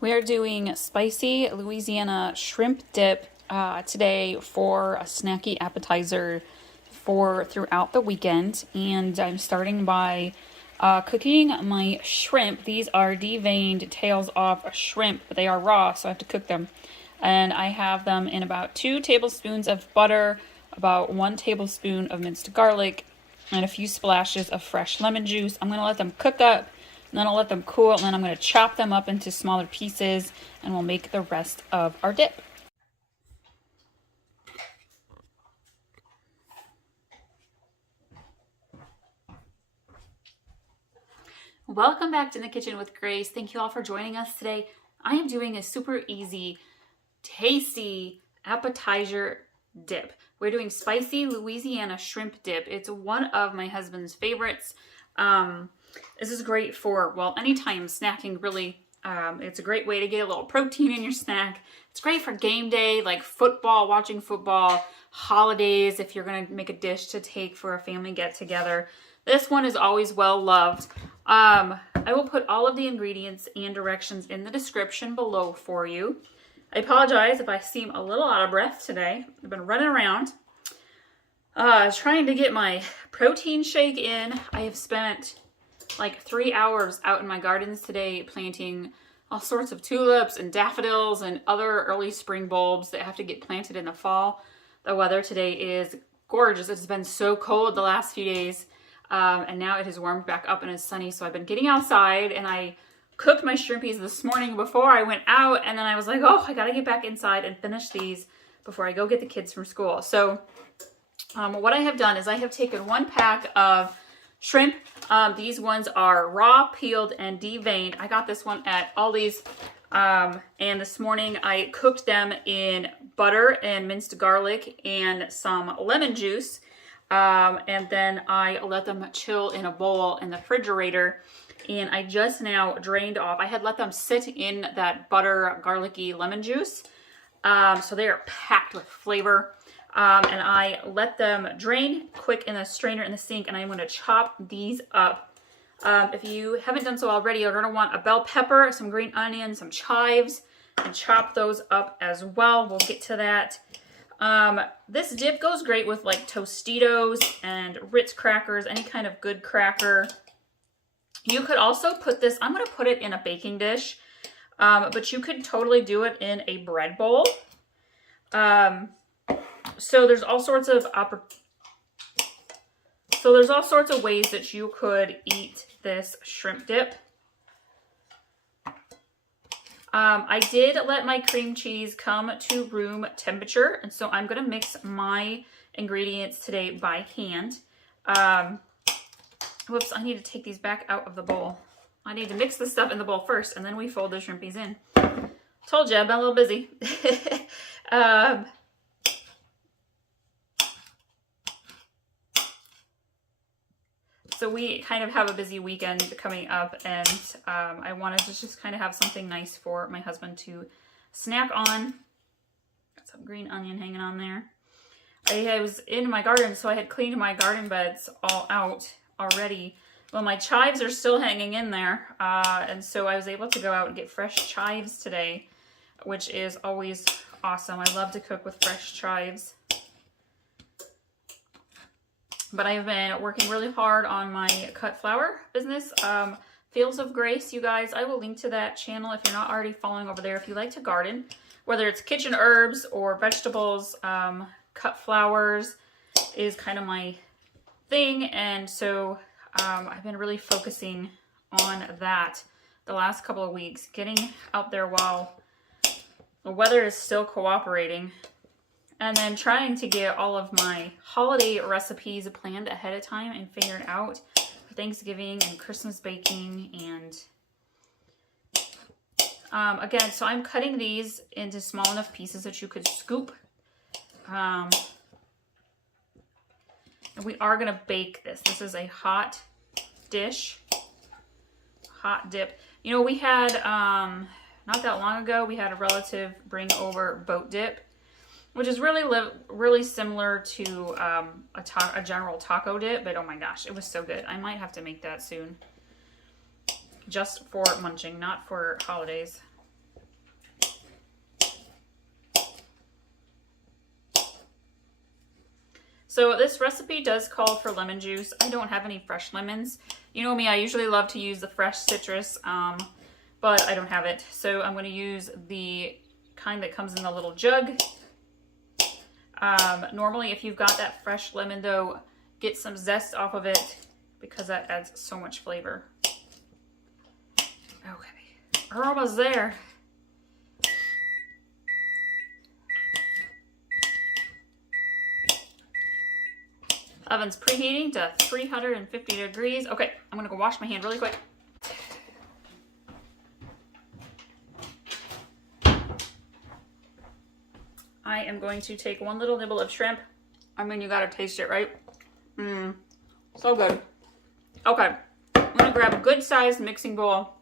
We are doing spicy Louisiana shrimp dip today for a snacky appetizer for throughout the weekend. And I'm starting by cooking my shrimp. These are deveined tails off shrimp, but they are raw, so I have to cook them. And I have them in about 2 tablespoons of butter, about 1 tablespoon of minced garlic, and a few splashes of fresh lemon juice. I'm going to let them cook up. And then I'll let them cool, and then I'm going to chop them up into smaller pieces, and we'll make the rest of our dip. Welcome back to In the Kitchen with Grace. Thank you all for joining us today. I am doing a super easy, tasty appetizer dip. We're doing spicy Louisiana shrimp dip. It's one of my husband's favorites. This is great for, well, anytime snacking, really. It's a great way to get a little protein in your snack. It's great for game day, like football, watching football, holidays, if you're going to make a dish to take for a family get-together. This one is always well loved. I will put all of the ingredients and directions in the description below for you. I apologize if I seem a little out of breath today. I've been running around trying to get my protein shake in. I have spent like 3 hours out in my gardens today planting all sorts of tulips and daffodils and other early spring bulbs that have to get planted in the fall. The weather today is gorgeous. It's been so cold the last few days, and now it has warmed back up and is sunny. So I've been getting outside, and I cooked my shrimpies this morning before I went out, and then I was like, oh, I gotta get back inside and finish these before I go get the kids from school. So what I have done is I have taken 1 pack of shrimp. These ones are raw, peeled, and deveined. I got this one at Aldi's, and this morning I cooked them in butter and minced garlic and some lemon juice, and then I let them chill in a bowl in the refrigerator, and I just now drained off. I had let them sit in that butter, garlicky lemon juice, so they are packed with flavor. And I let them drain quick in the strainer in the sink, and I'm going to chop these up. If you haven't done so already, you're going to want a bell pepper, some green onion, some chives, and chop those up as well. We'll get to that. This dip goes great with like Tostitos and Ritz crackers, any kind of good cracker. You could also put this, I'm going to put it in a baking dish, but you could totally do it in a bread bowl. So there's all sorts of ways that you could eat this shrimp dip. I did let my cream cheese come to room temperature, and so I'm going to mix my ingredients today by hand. Whoops, I need to take these back out of the bowl. I need to mix the stuff in the bowl first, and then we fold the shrimpies in. Told you, I've been a little busy. So we kind of have a busy weekend coming up, and I wanted to just kind of have something nice for my husband to snack on. Got some green onion hanging on there. I was in my garden, so I had cleaned my garden beds all out already. Well, my chives are still hanging in there, and so I was able to go out and get fresh chives today, which is always awesome. I love to cook with fresh chives. But I've been working really hard on my cut flower business. Fields of Grace, you guys, I will link to that channel if you're not already following over there. If you like to garden, whether it's kitchen herbs or vegetables, cut flowers is kind of my thing. And so I've been really focusing on that the last couple of weeks, getting out there while the weather is still cooperating. And then trying to get all of my holiday recipes planned ahead of time and figured out for Thanksgiving and Christmas baking. And again, so I'm cutting these into small enough pieces that you could scoop. And we are going to bake this. This is a hot dish, hot dip. You know, we had, not that long ago, we had a relative bring over boat dip, which is really similar to a general taco dip, but oh my gosh, it was so good. I might have to make that soon. Just for munching, not for holidays. So this recipe does call for lemon juice. I don't have any fresh lemons. You know me, I usually love to use the fresh citrus, but I don't have it. So I'm going to use the kind that comes in the little jug. Normally, if you've got that fresh lemon though, get some zest off of it because that adds so much flavor. Okay, we're almost there. Oven's preheating to 350 degrees. Okay, I'm gonna go wash my hand really quick. I am going to take one little nibble of shrimp. I mean, you gotta taste it, right? Mmm, so good. Okay, I'm gonna grab a good sized mixing bowl.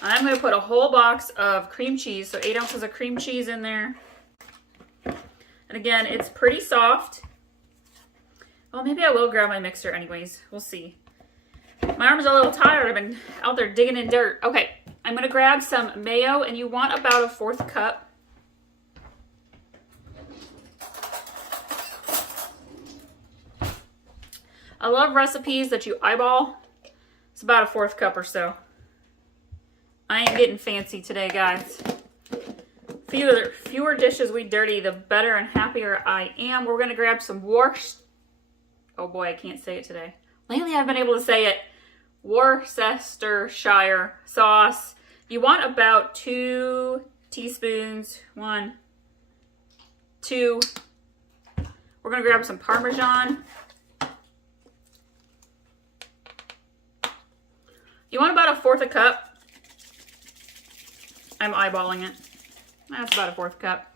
And I'm gonna put a whole box of cream cheese, so 8 ounces of cream cheese in there. And again, it's pretty soft. Well, maybe I will grab my mixer anyways. We'll see. My arms are a little tired. I've been out there digging in dirt. Okay, I'm gonna grab some mayo, and you want about a 1/4 cup. I love recipes that you eyeball. It's about a 1/4 cup or so. I ain't getting fancy today, guys. Fewer dishes we dirty, the better and happier I am. We're gonna grab some oh boy, I can't say it today. Lately I've been able to say it. Worcestershire sauce. You want about 2 teaspoons. 1, 2. We're gonna grab some parmesan. You want about a 1/4 cup. I'm eyeballing it. That's about a 1/4 cup.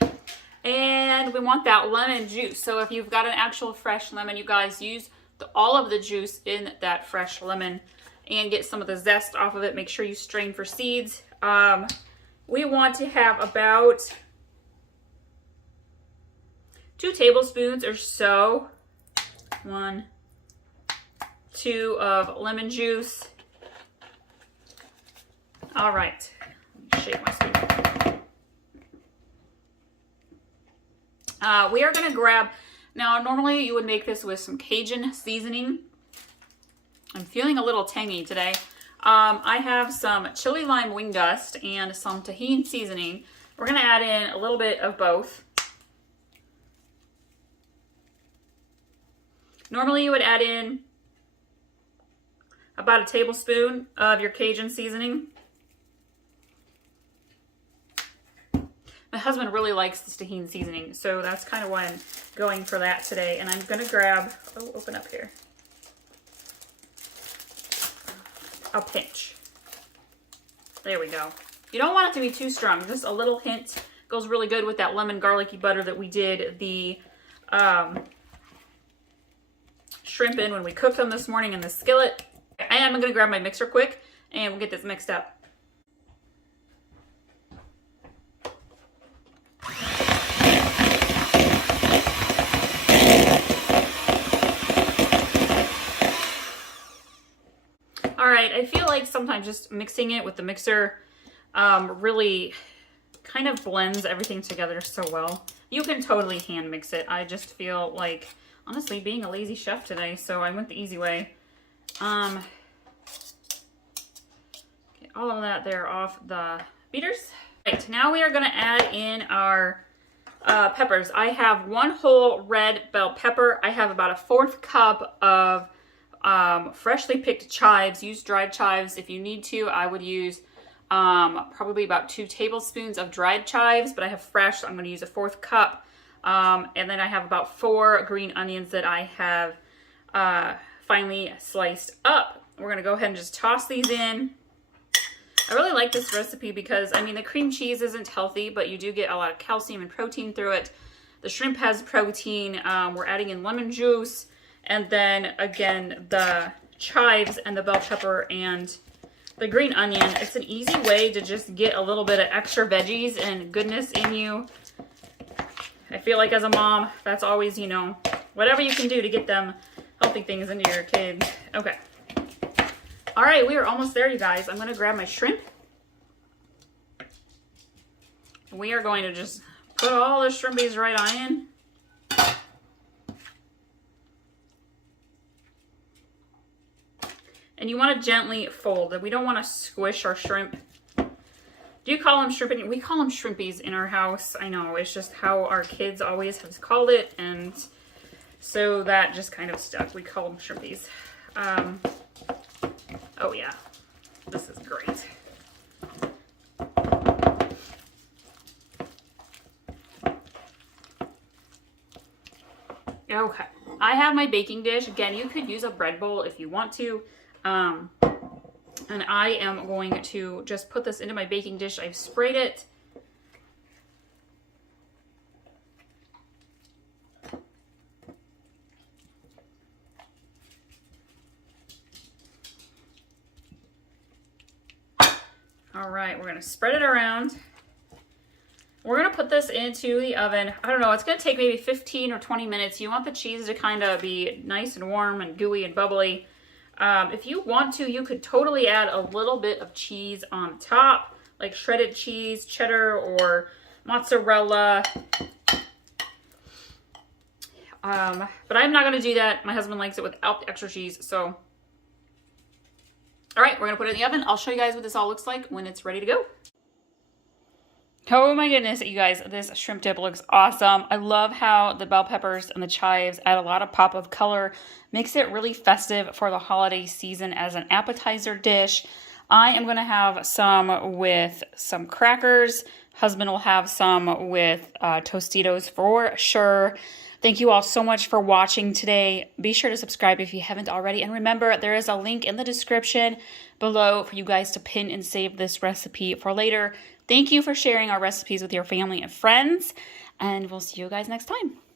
And we want that lemon juice. So if you've got an actual fresh lemon, you guys use all of the juice in that fresh lemon and get some of the zest off of it. Make sure you strain for seeds. We want to have about 2 tablespoons or so. 1, 2 of lemon juice. All right, let me shake my spoon. We are gonna grab, now normally you would make this with some Cajun seasoning. I'm feeling a little tangy today. I have some chili lime wing dust and some tahin seasoning. We're gonna add in a little bit of both. Normally you would add in about a tablespoon of your Cajun seasoning. My husband really likes this tahin seasoning, so that's kind of why I'm going for that today. And I'm going to grab, oh, open up here, a pinch. There we go. You don't want it to be too strong. Just a little hint goes really good with that lemon garlicky butter that we did the shrimp in when we cooked them this morning in the skillet. I'm going to grab my mixer quick, and we'll get this mixed up. I feel like sometimes just mixing it with the mixer really kind of blends everything together so well. You can totally hand mix it. I just feel like, honestly, being a lazy chef today, so I went the easy way. Get all of that there off the beaters. Right, now we are going to add in our peppers. I have 1 whole red bell pepper. I have about a 1/4 cup of freshly picked chives. Use dried chives if you need to. I would use probably about 2 tablespoons of dried chives, but I have fresh, so I'm going to use a 1/4 cup. And then I have about 4 green onions that I have finely sliced up. We're going to go ahead and just toss these in. I really like this recipe because, I mean, the cream cheese isn't healthy, but you do get a lot of calcium and protein through it. The shrimp has protein. We're adding in lemon juice. And then, again, the chives and the bell pepper and the green onion. It's an easy way to just get a little bit of extra veggies and goodness in you. I feel like as a mom, that's always, you know, whatever you can do to get them healthy things into your kids. Okay. All right, we are almost there, you guys. I'm going to grab my shrimp. We are going to just put all the shrimpies right on in. And you want to gently fold. We don't want to squish our shrimp. Do you call them shrimp? We call them shrimpies in our house. I know, it's just how our kids always have called it, and so that just kind of stuck. We call them shrimpies. Oh yeah, this is great. Okay, I have my baking dish. Again, you could use a bread bowl if you want to. And I am going to just put this into my baking dish. I've sprayed it. All right, we're gonna spread it around. We're gonna put this into the oven. I don't know, it's gonna take maybe 15 or 20 minutes. You want the cheese to kind of be nice and warm and gooey and bubbly. If you want to, you could totally add a little bit of cheese on top, like shredded cheese, cheddar, or mozzarella. But I'm not gonna do that. My husband likes it without the extra cheese, so. All right, we're gonna put it in the oven. I'll show you guys what this all looks like when it's ready to go. Oh my goodness, you guys, this shrimp dip looks awesome. I love how the bell peppers and the chives add a lot of pop of color, makes it really festive for the holiday season as an appetizer dish. I am gonna have some with some crackers. Husband will have some with Tostitos for sure. Thank you all so much for watching today. Be sure to subscribe if you haven't already. And remember, there is a link in the description below for you guys to pin and save this recipe for later. Thank you for sharing our recipes with your family and friends, and we'll see you guys next time.